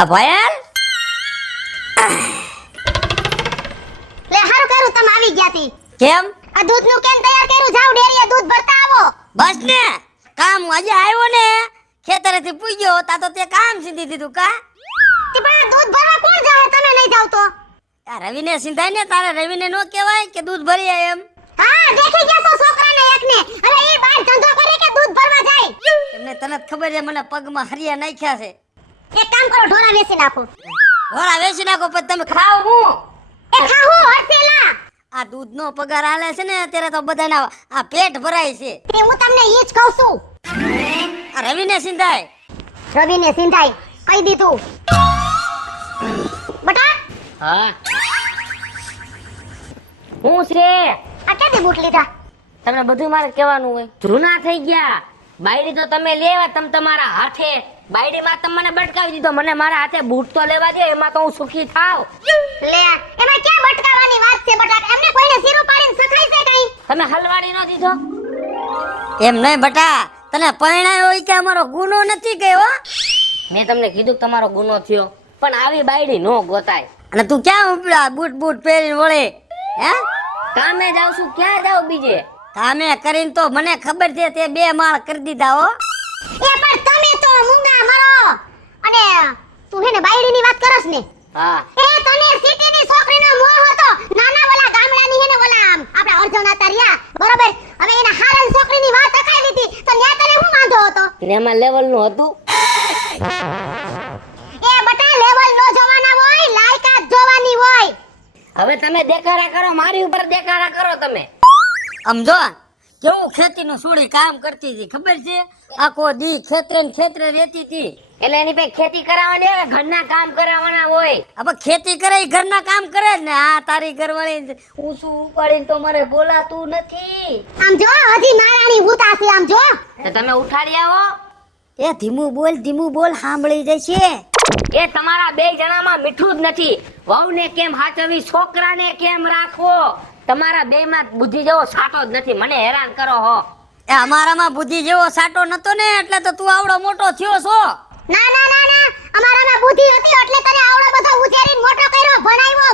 આ ભયલ લે હારું કર્યું તમે આવી ગયા તી. કેમ? આ દૂધનું કેન તૈયાર કર્યું, જાવ ડેરીએ દૂધ ભરતા આવો. બસ ને કામ આજે આવ્યો ને ખેતરેથી પૂગ્યો તા તો તે કામ સીધી દીધું કા. તે પણ આ દૂધ ભરવા કોણ જાહે, તમે નહીં જાવ તો? આ રવિને સિંધાય ને, તારે રવિને નો કહેવાય કે દૂધ ભરી આય એમ? હા દેખી ગયા છો છોકરાને એકને. અરે એ બાર ધંધો કરે કે દૂધ ભરવા જાય? એમને તને ખબર છે મને પગમાં હરિયા નાખ્યા છે. એક કામ કરો, ઢોરા વેચી નાખો. ઘોડા વેચી નાખો પછી તમે ખાવ હું? એ ખાહો હરસેલા. આ દૂધનો પગાર આલે છે ને અત્યારે તો બધાના આ પેટ ભરાય છે. તે હું તમને ઈ જ કહું છું. આ રવિને સિંધાય. રવિને સિંધાઈ કહી દીધું. બટા હા હું છે આ કેદી બૂટ લીધા? તમને બધું મારે કહેવાનું હોય. જૂના થઈ ગયા. બાયડી તો તમે લેવા તમ તમારા હાથે. બાયડીમાં તમે મને બટકાવી દીધો, મને મારા હાથે બૂટ તો લેવા દે, એમાં તો હું સુખી થાવ. લે એમાં ક્યાં બટકાવાની વાત છે બટા? એમને કોઈને શીરું પાડીને સખાઈ છે કઈ? તમે હલવાડી ન દીધો. એમ નહીં બટા, તને પરણાયો હોય કે અમારો ગુનો નથી ગયો? મેં તમને કીધું કે તમારો ગુનો થયો, પણ આવી બાયડી નો ગોતાય. અને તું ક્યાં ઉપડા બૂટ બૂટ પહેરીને વળે હે? કામે જાવ છું, ક્યાં જાવ બીજે? કામે કરીને તો મને ખબર છે તે 2 માળ કરી દીધા હો. એ પણ તમે તો મૂંગા મરો. અને તું હેને બાયડીની વાત કરસ ને? હા એ તને સિટીની છોકરીનો મોહ હતો. નાના વાલા ગામડાની હેને વાલા આમ આપડા અર્જુના તરિયા બરોબર. હવે એના હારન છોકરીની વાત અકાઈ દીધી તો ન્યા તને હું વાંધો હતો? એમાં લેવલ નું હતું. એ બટા લેવલ નો જોવાના હોય, લાયકાત જોવાની હોય. હવે તમે દેખાડા કરો, મારી ઉપર દેખાડા કરો તમે. સમજો કેવું ખેતીનું છોડી કામ કરતી હતી ખબર છે? આખો દી ખેતરે ને ખેતરે રહેતી હતી. એટલે એની પાસે ખેતી કરાવવાની હોય, ઘરના કામ કરાવવાના હોય. હવે ખેતી કરે ઈ ઘરના કામ કરે જ ને. આ તારી ઘરવાળી ઊંચું ઉપાડીને તો મારે બોલાતું નથી. આમ જો હજી નારાણી ભૂતાસી આમ જો. તો તમે ઉઠાડી આવો. એ ધીમું બોલ સાંભળી જશે. એ તમારા 2 જણામાં મીઠું જ નથી. વહુને કેમ હાચવી, છોકરાને કેમ રાખવો, તમારા 2 માં બુદ્ધિ જેવો સાટો જ નથી. મને હેરાન કરો હો. એ અમારામાં બુદ્ધિ જેવો સાટો નતો ને એટલે તો તું આવડો મોટો થયો છો. ના ના ના ના, અમારામાં બુદ્ધિ હતી એટલે તને આવડો બધો ઉછેરીને મોટો કર્યો, ભણાવ્યો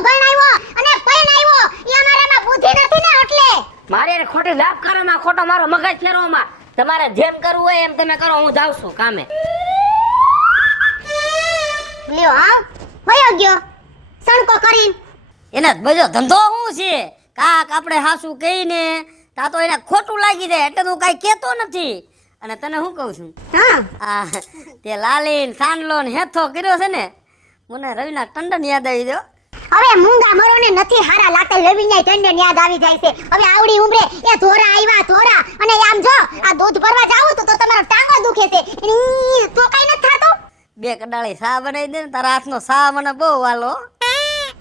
અને પરણાવ્યો. ઈ અમારામાં બુદ્ધિ નથી ને એટલે. મારે ખોટી લાભ કરવામાં, ખોટો મારો મગજ ફેરવામાં. તમારે જેમ કરવું હોય એમ તમે કરો, હું જાઉં છું કામે. લ્યો હા વયો ગયો સણકો કરીને. એને બધો ધંધો શું છે? કાક આપણે હાસુ કહીને તા તો એને ખોટું લાગી જાય એટલે તું કાંઈ કહેતો નથી. અને તને શું કહું છું, હા આ તે લાલીન સાંડલો ને હેથો કર્યો છે ને, મને રવિના ટંડન યાદ આવી ગયો. હવે મૂંગા મરોને નથી હારા લાગતા. લવિન્યાય ટંડન યાદ આવી જાય છે. હવે આવડી ઉંમરે એ ધોરા આવ્યા ધોરા. અને આમ જો આ દૂધ ભરવા જાવું તો તમારો ટાંગો દુખે છે. ઈ તો કઈ નથી થાતો. 2 કડાળી સા બનાવી દે ને, તારા હાથનો સા મને બહુ વાલો.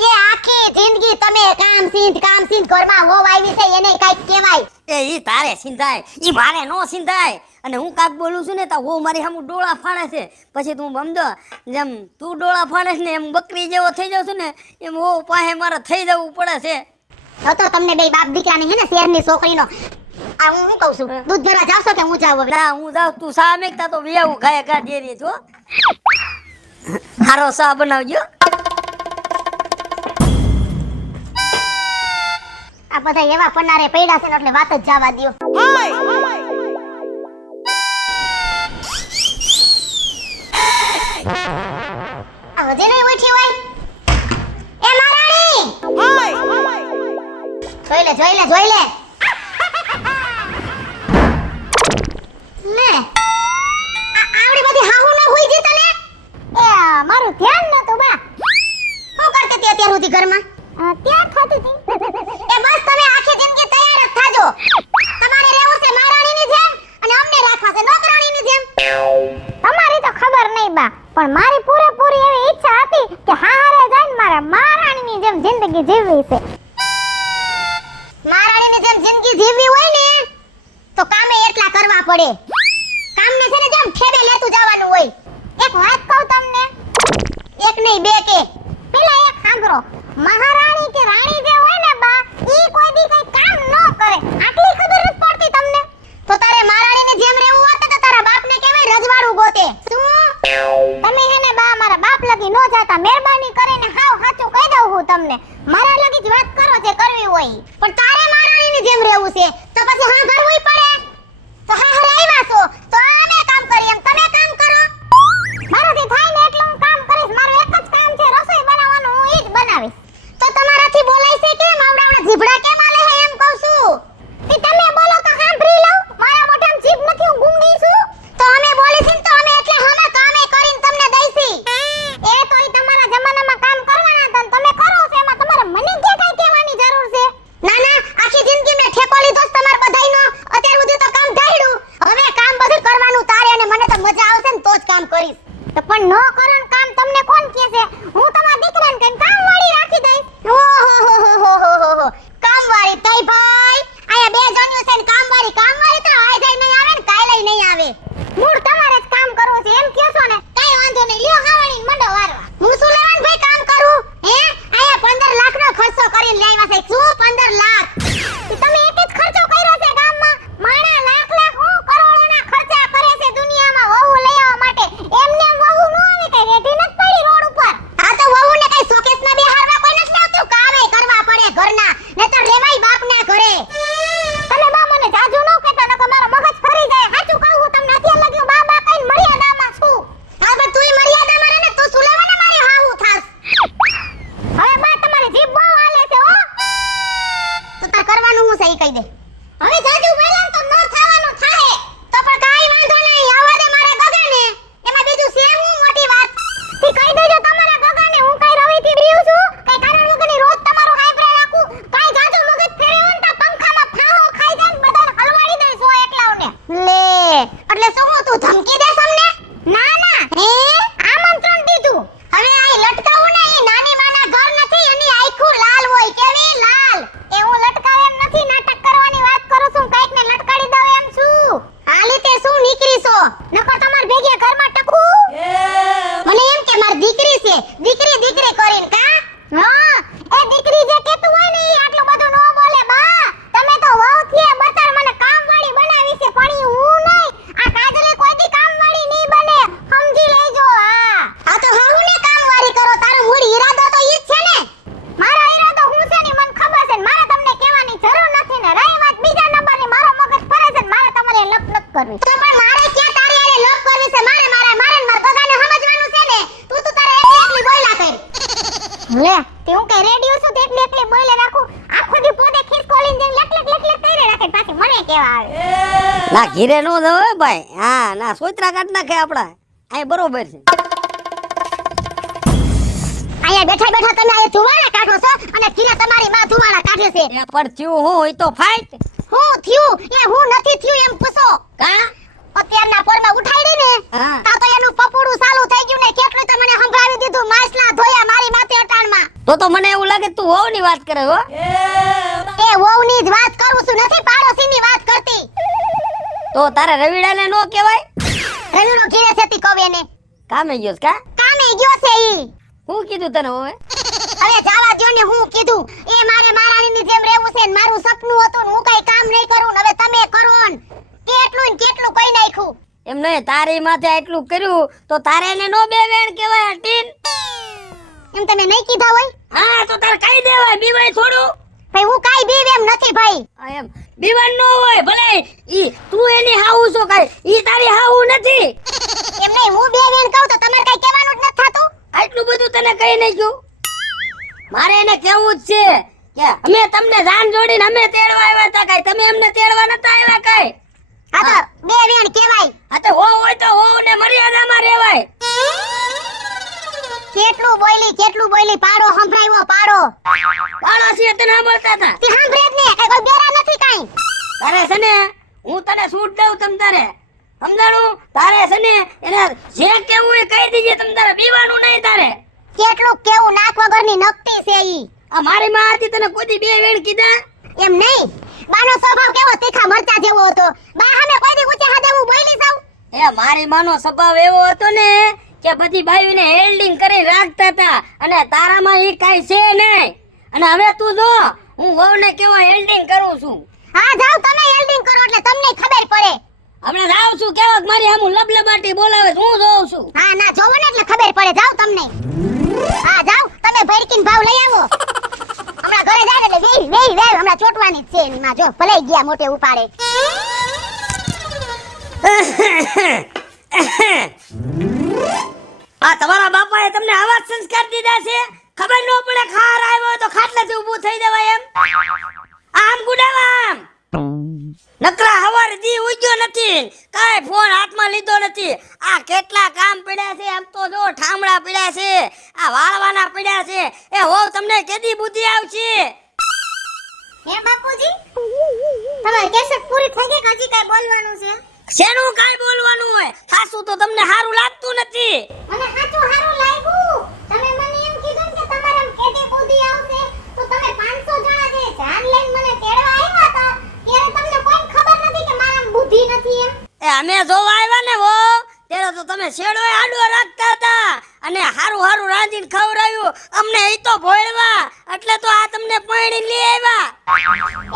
એ આખી જિંદગી તમે કામ સીંધ ઘરમાં હોવ આવી છે એને કઈક કહેવાય. એ ઈ તારે સિંધાય, ઈ મારે નો સિંધાય. અને હું કાક બોલું છું ને તો હું મારી સામું ડોળા ફાડે છે. પછી તું સમજો જેમ તું ડોળા ફાડે ને એમ બકરી જેવો થઈ જાવ છું ને એમ હું પાસે મારે થઈ જવું પડે છે. તો તમને બે બાપ દીકરાને હે ને શહેરની છોકરીનો આ હું શું કહું છું, દૂધ ભરવા જાવશો કે હું જાવ? હવે ના હું જાઉં, તું સા મેકતા તો વેવું ખાય કા દેરી છો. હારો સા બનાવજો. આ બધા એવા પનારે પડ્યા છે ને એટલે વાત જ જવા દ્યો. આ હજી નહીં ઉઠી હોય? એ મારાણી જોઈ લે લે આવડી બધી હાહુ ન હોઈ જી તને? એ મારું ધ્યાન નતું બા. શું કરતી હતી અત્યાર સુધી ઘરમાં? ત્યાં ખાતી હતી. એ બસ તમે આખી જિંદગી તૈયાર જ થાજો. તમારે રહેવું છે મહારાણીની જેમ અને અમને રાખવા છે નોકરાણીની જેમ. તમારી તો ખબર નહીં બા, પણ મારી પૂરેપૂરી એવી ઈચ્છા હતી કે હારે જઈને મારા મહારાણીની જેમ જિંદગી જીવવી છે. મહારાણીની જેમ જિંદગી જીવવી હોય ને તો કામે એટલા કરવા પડે. કામને છે ને જેમ ઠેબે લેતું જવાનું હોય. એક વાત કહું તમને, એક નહીં 2 કે. પેલા એક સાંભળો, મહારાણી કે રાણી જે હોય ને બા, ઈ કોઈ દી કઈ કામ ન કરે. આટલી ખબર નથી પડતી તમને? તો તારે મહારાણીની જેમ રહેવું હોત તો તારા બાપને કહેવાય રજવાડું ગોતે. શું તમે હે ને બા મારા બાપ લગી ન કરવાનું છે તો પછી સાંભળવુંય પડે તો હા હરે આવ્યા છો તો અમે કામ કરીએ એમ તમે કામ કરો મારાથી થાય ને એટલું હું કામ કરીશ મારું એક જ કામ છે રસોઈ બનાવવાનું હું ઈ જ બનાવીશ તો તમારાથી બોલાય છે કેમ આવડા જીભડા કેમ આલે હે એમ કહું છું તે તમે બોલો તો સાંભળી લઉં મારા મોઢામાં જીભ નથી હું ગુંગી છું તો અમે બોલીશું ને તો અમે એટલે હમે કામે કરીને તમને દઈશી એ તો ઈ તમારા જમાનામાં કામ કરવાના હતા ને તમે કરો છો એમાં તમારે મને કે કઈ કહેવાની જરૂર છે ના ના આખી જિંદગી મેં ઠેકો લીધો છે તમાર બધાયનો અત્યાર સુધી તો કામ ઢાળ્યું હવે કામ બધું કરવાનું તારે અને મને તો મજા આવશે ને તો જ કામ કરીશ તો પણ નો કરો ને કામ તમને કોણ કહે છે હું તમારા દીકરાને કઈ કામવાળી રાખી દઈશ ઓહો કામવાળી તઈ ભાઈ આયા બે જણ્યું છે ને કામવાળી તો આય જાય નહીં આવે ને કાલે નહીં આવે મૂળ તમારે જ કામ કરવું છે એમ કહેશો ને કાઈ વાંધો નહીં લ્યો ખાવાણી મંડો વારવા હું શું લેવાનું ભાઈ કામ કરું હે આયા 15 લાખનો ખર્ચો કરીને લાવ્યા છે શું 15 લાખ તમે એક જ ખર્ચો કર્યો છે ગામમાં માણા લાખ હું કરોડોના ખર્ચા કરે છે દુનિયામાં વહુ લઈ આવવા માટે એમને વહુ નો આવે કઈ રેડી નત પડી રોડ ઉપર આ તો વહુને કઈ શોકેસમાં બેહારવા કોઈ નથી લાવતું કામે કરવા પડે ઘરના નહીતર રેવાય બાપના ઘરે તમે બા મને જાજુ નો કહેતા નકો મારો મગજ ફરી જાય સાચું કહું હું તમને અત્યારે લાગ્યું બા કઈ મર્યાદામાં છું હા પણ તુંય મર્યાદામાં રહે ને તું શું લેવાને મારી હાવું થાસ હવે બા તમારી જીભ બહુ હાલે છે હો તો તાર કરવાનું હું સહી કહી દે હવે જાજુ બોલાન તો ન થવાનું થાય તો પણ કાઈ વાંધો નહીં આવવા દે મારા ગગાને એમાં બીજું છે હું મોટી વાત તી કહી દેજો તમારા ગગાને હું કઈ રવિથી બીઉં છું કઈ કારણ વગરની રોજ તમારો હાઈબ્રે રાખું કાઈ જાજુ મગજ ફેરવ્યો ને તો પંખામાં ફાહો ખાઈ જાય ને બધાને હલવાડી દઈશ હો એકલાઓને લે એટલે શું તું ધમકી દેસ અમને ના ના હે આમંત્રણ દીધું હવે આઈ લટકાવું ને એ નાની માના ઘર નથી એની આંખું લાલ હોય કેવી લાલ એ હું લટકાવે એમ નથી નાટક કરવાની વાત કરું છું કઈક ને લટકાડી દઉં એમ છું હાલી તે શું નીકળી છો નકર તમાર ભેગે ઘરમાં ટકું મને એમ કે માર દીકરી છે દીકરી કરીને કા હા એ દીકરી જે કેતું હોય ને ઈ આટલું બધું નો બોલે બા તમે તો વહુ થી બતાર મને કામવાળી બનાવી છે પણ ઈ હું નહીં આ કાજલે કોઈ દી કામવાળી નહીં બને સમજી લેજો આ તો હું ને કામવાળી કરો તારો મૂળ ઈરાદો તો ઈ જ છે ને મારો ઈરાદો હું છે ને મને ખબર છે ને મારે તમને કહેવાની જરૂર નથી ને રહી વાત બીજા નંબરની મારો મગજ ફરે છે ને મારે તમારે લપ કરવી તો પણ મારે ક્યાં તારી આરે લપ કરવી છે મારે માર બગાને સમજવાનું છે ને તું તારે એકલી બોલ્યા કર લે તે હું કઈ રેડિયો છું તે એકલી બોલે રાખું આખો દી પોતે ખીસ ખોલીને જઈને લક કરે રાખે પાછી મને કેવા આવે ના ઘીરે નો જવે ભાઈ હા ના સોતરા કાઢ નાખે આપડા આ બરોબર છે અહીંયા બેઠા બેઠા તમે આ ધુવાડા કાઢો છો અને કિલા તમારી માં ધુવાડા કાઢે છે એ પર થયું હું હોય તો ફાઈટ હું થયું એ હું નથી થયું એમ પૂછો કા અત્યારના પોરમાં ઉઠાડી ને હા. તા તો એનું પપોડું ચાલુ થઈ ગયું ને કેટલું તો મને સંભળાવી દીધું માછલા ધોયા મારી માથે અટાણમાં તો મને એવું લાગે તું હોવ ની વાત કરે હો એ વહુની જ વાત કરું છું નથી પાડોશીની વાત કરતી તો તારે રવિડાને નો કહેવાય રવિનો ઘીરે છેતી કવ એને કામે ગયો છે કા કામે ગયો છે ઈ હું કીધું તને હવે હવે જાવા દ્યો ને હું કીધું એ મારે મારાણીની જેમ રહેવું છે ને મારું સપનું હતું ને હું કઈ કામ નહીં કરું ને હવે તમે કરો ને કેટલું કઈ નાખ્યું એમ નહીં તારી માથે આટલું કર્યું તો તારે એને નો બે વેણ કહેવાય ટીન એમ તમે નહીં કીધા હોય હા તો તારે કઈ દેવાય બીવાય થોડું ભાઈ હું કાઈ બીવ એમ નથી ભાઈ એમ બીવાન નો હોય ભલે ઈ તું એની હાવું છો કાઈ ઈ તારી હાવું નથી એમ નહીં હું બે વેણ કહું તો તમારે કઈ કહેવાનું જ નથી થતું આટલું બધું તને કઈ નહીં ગયું મારે એને કેવું જ છે કે અમે તમને જાન જોડીને અમે તેડવા આવ્યા હતા કાઈ તમે અમને તેડવા નતા આવ્યા કાઈ આ તો બે વેણ કહેવાય આ તો હો હોય તો હો ને મર્યાદામાં રહેવાય કેટલું બોલી પાડો સંભળાવ્યો પાડો પાડોશી તને સાંભળતા હતા તે સાંભળે જ ને કઈ કોઈ બેરા નથી કાઈ તારે છે ને હું તને છૂટ દઉં તમ તારે સમજાણું તારે છે ને એને જે કેવું એ કહી દીજે તમ તારે બીવાનું નહીં તારે કેટલું કેવું નાક વગરની નકટી છે ઈ આ મારી માં હતી તને કોઈ દી બે વેણ કીધા એમ નહીં બાનો સ્વભાવ કેવો તીખા મરચા જેવો હતો બા સામે કોઈ દી ઊંચે હાદેવું બોલી જાવ એ મારી માનો સ્વભાવ એવો હતો ને કે બધી બાયુને હેલ્ડિંગ કરી રાખતા હતા અને તારામાં ઈ કાઈ છે નહીં અને હવે તું જો હું વહુને કેવો હેલ્ડિંગ કરું છું હા જાવ તમે હેલ્ડિંગ કરો એટલે તમને ખબર પડે હમણાં જાવ છું કેવક મારી હામું લબલબાટી બોલાવે છે, હું જોઉં છું હા ના જોવો ને એટલે ખબર પડે જાવ તમને હા જાવ તમે ભડકીને ભાવ લઈ આવો હમણાં મારા ઘરે જાય એટલે વેઈ હમણાં ચોટવાની જ છે એની માં જો ભલે ગયા મોટે ઉપાડે. આ તમારા બાપાએ તમને આવા જ સંસ્કાર દીધા છે? ખબર ન પડે ખાર આવ્યો તો ખાટલેથી ઊભું થઈ જવાય એમ? આમ ગુડાવા આમ નકરા હવાર દી ઉગ્યો નથી, કાંઈ ફોન હાથમાં લીધો નથી. આ કેટલા કામ પડ્યા છે, આમ તો જો ઠામડા પડ્યા છે, આ વાળવાના પડ્યા છે. એ હોવ તમને કેદી બુદ્ધિ આવશે? હે બાપુજી તમારી કેસેટ પૂરી થઈ ગઈ કે હજી કઈ બોલવાનું છે? શેનું કાંઈ બોલવાનું હોય? સાસુ તો તમને સારું લાગતું નથી. મને સાચું સારું લાગ્યું. તમે મને એમ કીધું ને કે તમારે કેદી બુદ્ધિ આવશે તો તમે 500 જણા જે જાન લઈને મને તેડવા આવ્યા હતા ત્યારે તમને કોઈ ખબર નથી કે મારામાં બુદ્ધિ નથી એમ? એ અમે જોવા આવ્યા ને વો ત્યારે તો તમે શેડોય આડો રાખતા હતા અને હારું હારું રાંધીને ખવડાવ્યું અમને. એ તો ભોળવા એટલે તો આ તમને પૈણી લઈ આવ્યા.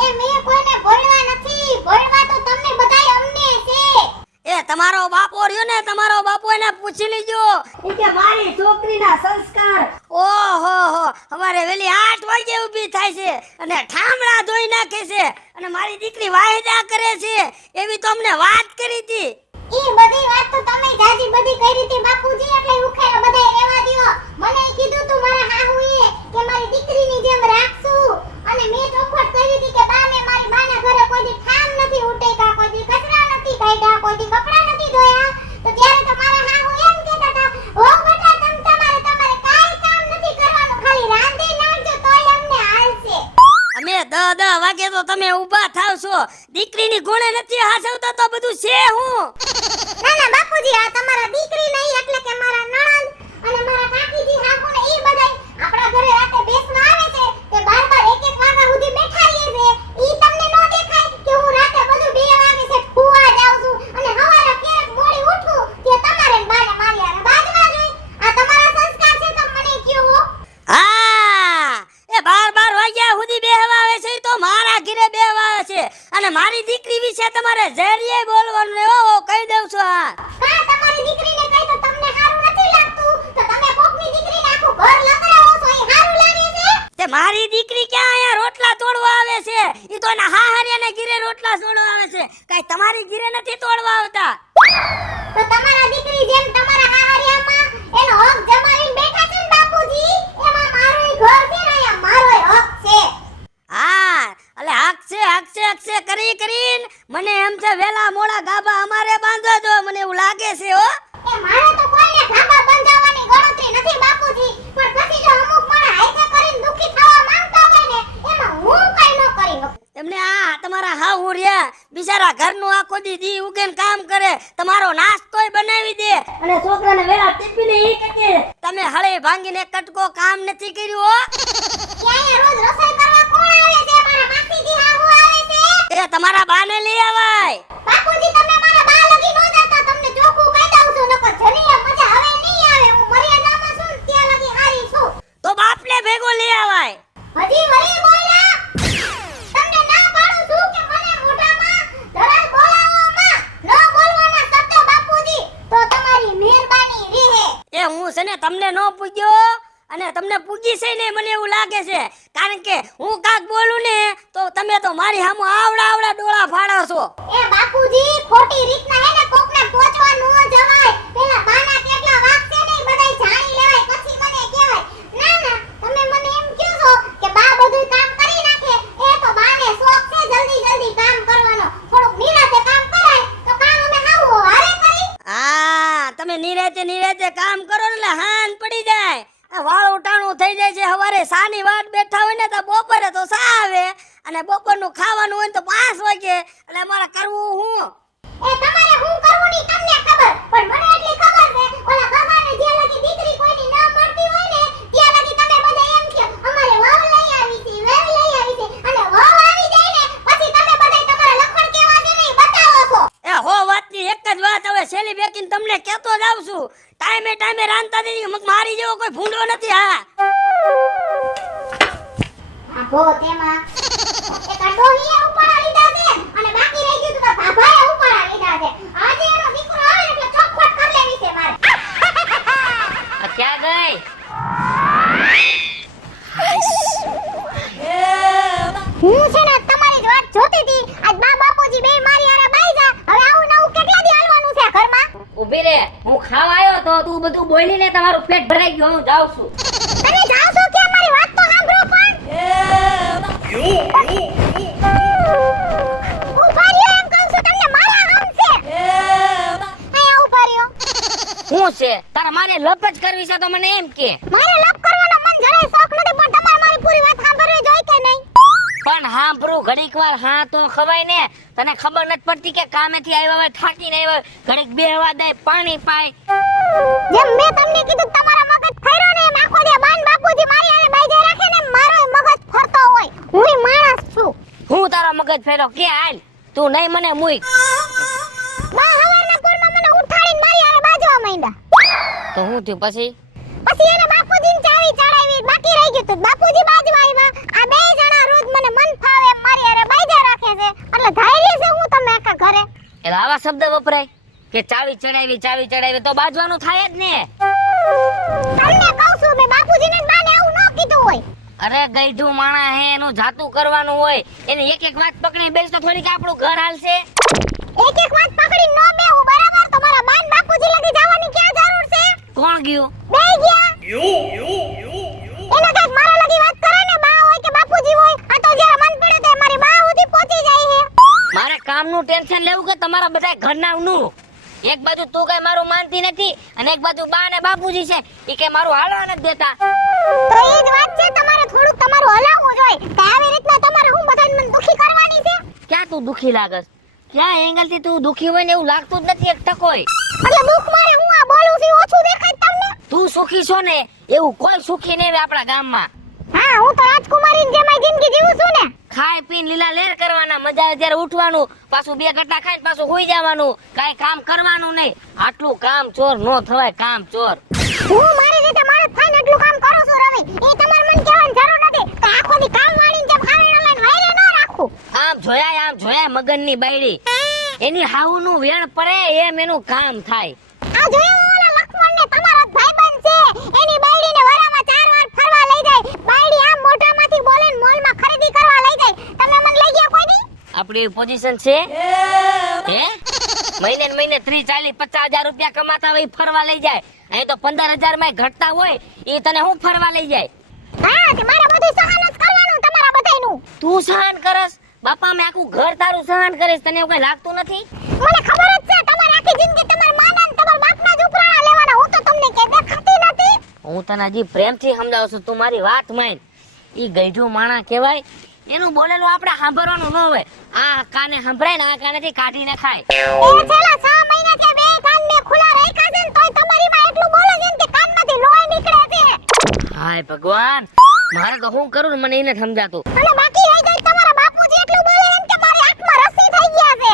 એ મેં કોઈને ભોળવા નથી, ભોળવા તો તમને બધાય અમને છે. એ તમારો બાપો રહ્યો ને, તમારો બાપો એને પૂછી લીજો કે મારી છોકરીના સંસ્કાર. ઓહો હો, સવારે વેલી 8 વાગે ઊભી થાય છે અને ઠામડા ધોઈ નાખે છે અને મારી દીકરી વાયદા કરે છે એવી તો અમને વાત કરી હતી. ઈ બધી વાત તો તમે જાજી બધી કરી હતી બાપુજી, એટલે ઉખેરો બધાય રહેવા દ્યો. મને કીધું તું મારા હાહુએ કે મારી દીકરીની જેમ રાખશું અને મેં ચોખવટ કરી હતી કે બા મે મારી બાના ઘરે કોઈ દી ઠામ નથી ઉટેકા, કોઈ દી કચરા નથી કાઢ્યા, કોઈ દી કપડા નથી ધોયા. તો ત્યારે તો મારા હાહુ એમ કહેતા હતા, "ઓ બેટા તમારે કાઈ કામ નથી કરવાનું, ખાલી રાંધી નાખજો તોય અમને હાલશે." અમે 10 વાગે તો તમે ઊભા થાવ છો, દીકરીની ગુણે નથી હાસવતા તો બધું છે હું? ના ના બાપુજી, આ તમારા દીકરી નહીં એટલે કે મારા નણંદ અને મારા કાકીજી હાહુ ને ઈ બધાય આપણા ઘરે રાતે બેસવા આવે છે તે 12 1 વાગ્યા સુધી બેઠા રહીએ છે. ઈ તમને નો દેખાય કે હું રાતે બધું 2 વાગે છે ફુવા જાઉં છું અને હવારે કેરક મોડી ઉઠું તે તમારે બાને માર્યા બાજવા જોઈ? આ તમારા સંસ્કાર છે તો મને કયો હો. હા, એ 12 વાગ્યા સુધી બેહવા આવે છે તો મારા ઘરે બેહવા આવે છે અને મારી દીકરી વિશે તમારે જરીએ બોલવાનું ને ઓ કહી દઉં છું. આ કા તમારી દીકરીને કઈ તો તમને સારું નથી લાગતું તો તમે કોકની દીકરીને આખું ઘર લતરાવો છો, એ સારું લાગે છે? તે મારી દીકરી ક્યાં અહીંયા રોટલા તોડવા આવે છે? ઈ તો એના હાહરિયાને ઘરે રોટલા તોડવા આવે છે, કાઈ તમારી ઘરે નથી તોડવા આવતા. તો તમારા દીકરી જેમ તમારા હાહરિયામાં એનો હક જમાવીને બેઠા છે ને બાપુજી, એમાં મારોય ઘર છે ને અહીંયા મારોય હક છે. હા, એટલે હક છે કરીને મને એમ છે વેલા મોડા ગાભા અમારે બાંધવા દો, મને એવું લાગે છે હો. એ મારે તો કોઈને ધાબા બંધાવવાની ગણતરી નથી બાપુજી, પણ પછી જો અમુક માણસ હાઈથે કરીને દુખી થવા માંગતા હોય ને એમાં હું કઈ ન કરી શકું. એમને આ તમારા હાહુ રહ્યા બિચારા ઘરનું આખો દી ઉગેન કામ કરે, તમારો નાસ્તોય બનાવી દે અને છોકરાને વેલા ટિફિને ઈ કહે તમે હળે ભાંગીને કટકો કામ નથી કર્યું હો. ક્યાંય રોજ રસોઈ કરવા કોણ આવે છે? મારા માસીજી હાહુ આવે છે. એ તમારા બાને લઈ આવાય. બાપુજી તમે મારા બા લગી ન જાતા, તમને ચોખ્ખું કહી દઉં છું, નકર જનીએ મજા હવે નહીં આવે. હું મર્યાદામાં છું ને ત્યાં લગી હારી છું. તો બાપને ભેગો લઈ આવાય. હજી વળી બોલ્યા? તમને ના પાડું છું કે મને મોઢામાં ધરાલ બોલાવવામાં ન બોલવાના શબ્દો બાપુજી, તો તમારી મહેરબાની રહે. એ હું છે ને તમને નો પૂગ્યો અને તમને પૂગી છે ને મને એવું લાગે છે, કારણ કે હું કાક બોલું ને તો તમે તો મારી સામે આવડા ડોળા ફાડો છો. એ બાપુજી ખોટી રીતના હે ને કોકને પહોંચવા ન જવાય. પેલા બાના કેટલા વાક છે ને ઈ બધાય જાણી લેવાય પછી મને કહેવાય. ના ના તમે મને એમ કહો છો કે બા બધું કામ કરી નાખે, એ તો બાને શોખ છે જલ્દી કામ કરવાનો. થોડુંક નિરાતે કામ કરાય તો કામ અમે હાવ હારે કરી. હા, તમે નિરાતે કામ કરો ને એટલે હાન પડી જાય. આ વાળું ટાણું થઈ જાય છે. હવારે સાની વાટ બેઠા હોય ને તો બપોરે તો સા આવે અને બપોરનું ખાવાનું હોય ને તો 5 વાગે. એટલે અમારે કરવું હું? એ તમારે હું કરવું ની તમને ખબર, પણ મને એટલી ખબર છે ઓલા બાબાને જે લગી દીકરી કોઈની ન મળતી હોય ને ત્યાં લગી તમે બધા એમ કહો અમારે વાવ લઈ આવી છે, વેવ લઈ આવી છે, અને વાવ આવી જાય ને પછી તમે બધા તમારા લખણ કેવા છે ને ઈ બતાવો છો. એ હો વાતની એક જ વાત હવે છેલ્લી બેકીને તમને કહેતો જ આવું છું, ટાઈમે રાંધતા નથી. મારી જેવો કોઈ ભૂંડો નથી. હા આખો તેમાં એક ડોહીએ ઉપાડા લીધા છે અને બાકી રહી ગયું તો ભાભાએ ઉપાડા લીધા છે. આજે એનો દીકરો આવે ને એટલે ચોખવટ કરી લેવી છે મારે. ક્યાં ગઈ? એ તો તું બધું બોલી ને તમારું પેટ ભરાઈ ગયું હું જાઉં છું. તમે જાઓ છો કે મારી વાત તો સાંભળો પણ ઉભા રહ્યો એમ કહું છું તમને મારા હમ છે અહીંયા ઉભા રહ્યો શું છે તારા મારે લપ જ કરવી છે તો મને એમ કે મારે લપ કરવાનો મન જરાય શોખ નથી પણ તમારે મારી પૂરી વાત સાંભળવી જોઈએ કે નહીં પણ હાંભળું ઘડીક વાર હા તો ખવાય ને તને ખબર નથી પડતી કે કામેથી આવ્યા હોય થાકીને આવ્યા હોય, ઘડીક બેહવા દે પાણી પાય. જેમ મેં તમને કીધું તમારા મગજ ફર્યો ને એમ આખો દે બાન બાપુજી મારી આરે બાઈજા રાખે ને મારો મગજ ફરતો હોય હું માણસ છું હું તારો મગજ ફેરો કે હાલ તું નહીં મને મુઈ બા હવારના પૂરમાં મને ઉઠાડીને મારી આરે બાજવા માંડ્યા તો હું થયું પછી પછી એને બાપુજીને ચાવી ચડાવી બાકી રહી ગયું તો બાપુજી બાજવા આવ્યા આ બે જણા રોજ મને મન ફાવે એમ મારી આરે બાઈજા રાખે છે એટલે ધૈર્ય છે હું તમે આખા ઘરે એટલે આવા શબ્દ વપરાય કે ચાવી ચડાવી તો બાજવાનું થાય જ ને. તમને કહું છું મેં બાપુજીને જ બાને આવું ન કીધું હોય અરે ગઈઢું માણા હે એનું જાતું કરવાનું હોય એને એક એક વાત પકડી બેસ તો થોડીક આપણું ઘર હાલશે. એક એક વાત પકડી ન બેહું બરાબર તમારા બાન બાપુજી લગી જવાની ક્યાં જરૂર છે કોણ ગયું બે ગયા એના કઈક મારા લગી વાત કરે ને બા હોય કે બાપુજી હોય આ તો જ્યારે મન પડે તે મારી બા સુધી પહોંચી જાય છે મારે કામનું ટેન્શન લેવું કે તમારા બધા ઘરનાનું. એક બાજુ તું કઈ મારું માનતી નથી અને એક બાજુ બા ને બાપુજી છે ઈ કે મારું હાલવા નથી દેતા. તો એ જ વાત છે તમારે થોડુંક તમારું હલાવવું જોઈએ કે આવી રીતના તમારે હું બધાને મને દુખી કરવાની છે ક્યાં તું દુખી લાગસ ક્યાં એંગલ થી તું દુખી હોય ને એવું લાગતું જ નથી એક ટકોય. એટલે દુખ મારે હું આ બોલું છું ઓછું દેખાય તમને તું સુખી છો ને એવું કોઈ સુખી નહીં આપણા ગામમાં. હા હું તો રાજકુમારીની જેમ આ જિંદગી જીવું છું ને ખાઈ પીને લીલા લેર કરવાના મજા આવે ત્યારે ઉઠવાનું પાછું બે ઘટા ખાઈને પાછું હોઈ જવાનું કાઈ કામ કરવાનું નહીં. આટલું કામ ચોર નો થવાય કામ ચોર. હું મારી રીતે માણસ થઈને એટલું કામ કરું છું રવિ એ તમારે મને કહેવાની જરૂર નથી કે આખો દી કામ વાળીને જેમ ખાવીને લઈને વાયરે ન રાખું આમ જોયા મગનની બાયડી એની હાવુનું વેણ પડે એમ એનું કામ થાય. આ જોયો ઓલા લક્ષ્મણને તમારો જ ભાઈબંધ છે એની બાયડીને વરામાં 4 વાર ફરવા લઈ જાય બાયડી આમ મોઢામાંથી બોલીને મોલમાં ખરીદી કરવા લઈ જાય તમે મને લઈ ગયા કોઈ દી આપણી પોઝિશન છે હે મહિને ને મહિને 30, 40, 50 હજાર રૂપિયા કમાતા હોય ઈ ફરવા લઈ જાય અહીં તો 15,000 માં ઘટતા હોય એ તને હું ફરવા લઈ જાય. હા તે મારે બધું સહન જ કરવાનું તમારા બધાયનું તું સહન કરસ બાપા મેં આખું ઘર તારું સહન કરીશ તને એવું કઈ લાગતું નથી. મને ખબર જ છે તમારી આખી જિંદગી તમારા માના ને તમારા બાપના જ ઉપરાણા લેવાના હું તો તમને કે દેખાતી નથી હું તને હજી પ્રેમથી સમજાવું છું તું મારી વાત માન. ઈ ગઈઢું માણા કહેવાય એનું બોલેલું આપણે સાંભળવાનું ન હોય. આ કાને સંભળાય ને આ કાનેથી કાઢીને ખાય. એ છેલ્લા 6 મહિના થી બે કાન મે ખુલ્લા રાખ્યા છે ને તોય તમારી માં એટલું બોલે છે ને કે કાનમાંથી લોહી નીકળે છે હાય ભગવાન મારે તો હું કરું ને મને એને સમજાતું. અને બાકી રહી ગઈ તમારા બાપુજી એટલું બોલે એમ કે મારી આંખમાં રસી થઈ ગયા છે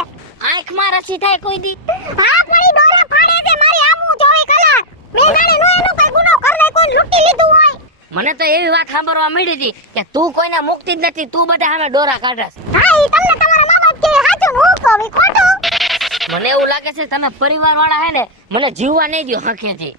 આંખમાં રસી થાય કોઈ દી હા પડી ડોરે ફાડે છે મારી આમું 24 કલાક મેં જાણે નો એનો કઈ ગુનો કરને કોઈ લૂંટી લીધું હોય મને તો એવી વાત સાંભળવા મળી હતી કે તું કોઈને મુકતી જ નથી તું બધા સામે ડોરા કાઢસ. હા ઈ તમને તમારા મા બાપ કે સાચું હું કહું ઈ ખોટું મને એવું લાગે છે તમે પરિવાર વાળા હે ને મને જીવવા નહીં દો હકેથી.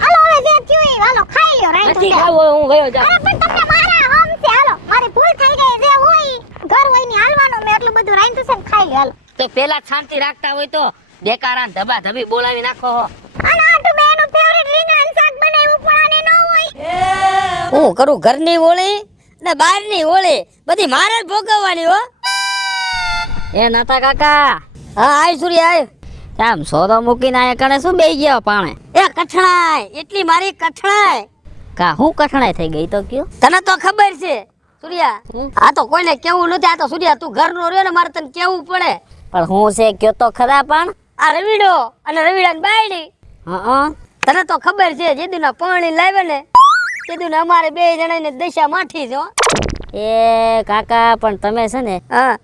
હાલો હવે જે થયું ઈ હાલો ખાઈ લ્યો રાઈટ નથી ખાવું હું ગયો જા. અરે પણ તમને મારા હમ છે હાલો મારી ભૂલ થઈ ગઈ જે હોય ઘર હોય ની હાલવાનું મેં એટલું બધું રાઈટ છે ખાઈ લ્યો હાલો તો પેલા શાંતિ રાખતા હોય તો બેકારાન ધબા ધબી બોલાવી નાખો હો. અને આટુ બેનું ફેવરિટ રીંગણ શાક બનાવ્યું પણ આને ન હોય હું કરું ઘરની ઓળી ને બહારની ઓળી બધી મારે જ ભોગવવાની હો. એ નાતા કાકા હા આય સૂર્ય આય. આમ સોદો મૂકીને આયા કણે શું બેહી ગયો પાણે એ કઠણાય એટલી મારી કઠણાય કા હું કઠણાઈ થઈ ગઈ તો કયો તને તો ખબર છે સૂર્યા આ તો કોઈને કેવું નથી આ તો સૂર્યા તું ઘરનો રહ્યો ને મારે તને કેવું પડે. પણ હું છે કયો તો ખરા પણ આ રવિડો અને રવિડાની બાયડી હા તને તો ખબર છે જેદુના પાણી લાવે ને તેદુને અમારે બે જણાને દશા માઠી છે હો. એ કાકા પણ તમે છે ને હા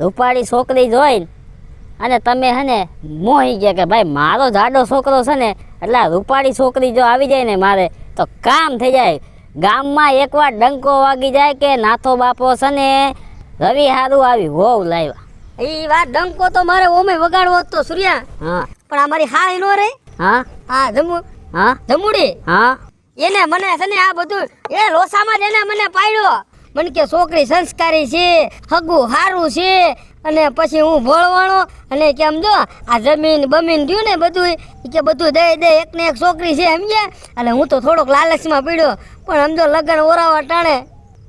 રૂપાળી છોકરી જોઈને અને તમે હે ને મોહી ગયા કે ભાઈ મારો જાડો છોકરો છે ને એટલે આ રૂપાળી છોકરી જો આવી જાય ને મારે તો કામ થઈ જાય. ગામમાં એકવાર ડંકો વાગી જાય કે નાથો બાપો છે ને રવિ હારું આવી હોવ લાવ્યા. એ વાત ડંકો તો મારે ઓમે વગાડવો હતો સૂર્યા હા પણ આ મારી હાળી નો રે હા હા હા જમુડી હા એને મને છે ને આ બધું એ લોસામાં જ એને મને પાડ્યો મને કે છોકરી સંસ્કારી છે હગું હારું છે અને પછી હું ભોળવાણો અને કેમ જો આ જમીન બમીન થયું ને બધું ઈ કે બધું દે એકને એક છોકરી છે સમજ્યા. એટલે હું તો થોડોક લાલચમાં પડ્યો પણ સમજો લગ્ન ઓરાવા ટાણે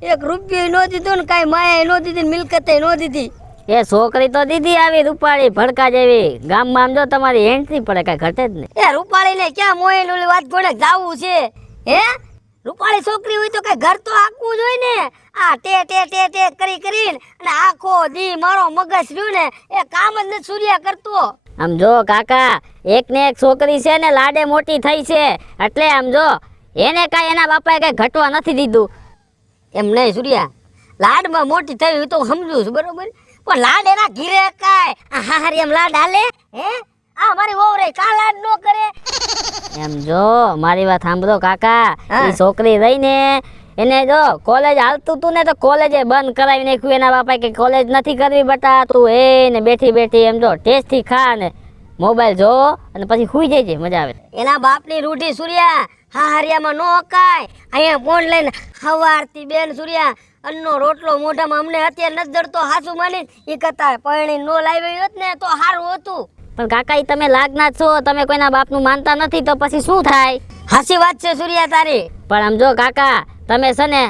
1 રૂપિયો ન દીધો ને કાંઈ માયા ન દીધી ને મિલકતે ન દીધી. એ છોકરી તો દીધી આવી રૂપાળી ભડકા જેવી, ગામમાં આમ જો તમારી એન્ટ્રી પડે કઈ ઘટે જ નહીં. એ રૂપાળીને ક્યાં મોય ઓલી વાત ગોળે જાવું છે હે? રૂપાળી છોકરી હોય તો કઈ ઘર તો આખવું જોઈએ ને. આ તે કરીને અને આખો દી મારો મગજ રહ્યું ને એ કામ જ નથી સૂર્યા કરતો. આમ જો કાકા, એક ને એક છોકરી છે ને લાડે મોટી થઈ છે, એટલે આમ જો એને કાંઈ એના બાપાએ કઈ ઘટવા નથી દીધું. એમ નહીં સૂર્યા, લાડમાં મોટી થઈ હોય તો સમજુ છું બરોબર, પણ લાડ એના ઘીરે કાય હા હારી એમ લાડ હાલે હે? આ મારી વહુ રે કા લાડ નો કરે? એમ જો મારી વાત સાંભળો કાકા, હા. એ છોકરી રહી ને એને જો કોલેજ હાલતું તું ને તો કોલેજે બંધ કરાવી નાખ્યું એના બાપાએ કે કોલેજ નથી કરવી બટા, તું એને બેઠી એમ જો ટેસ્ટ થી ખા ને મોબાઈલ જો અને પછી સુઈ જાય મજા આવે. એના બાપની રૂઢી સૂર્યા હા હારિયામાં નો હકાય. અહીંયા ફોન લઈને હવારથી બેન સૂર્યા અન્નો રોટલો મોઢામાં અમને અત્યારે નથી જડતો હાસુ માની એ કરતા પરણી નો લાવી હોત ને તો સારું હતું. પણ કાકા ઈ તમે લાગના જ છો, તમે કોઈના બાપનું માનતા નથી તો પછી શું થાય? હાસી વાત છે સૂર્યા તારી. પણ આમ જો કાકા, તમે છે ને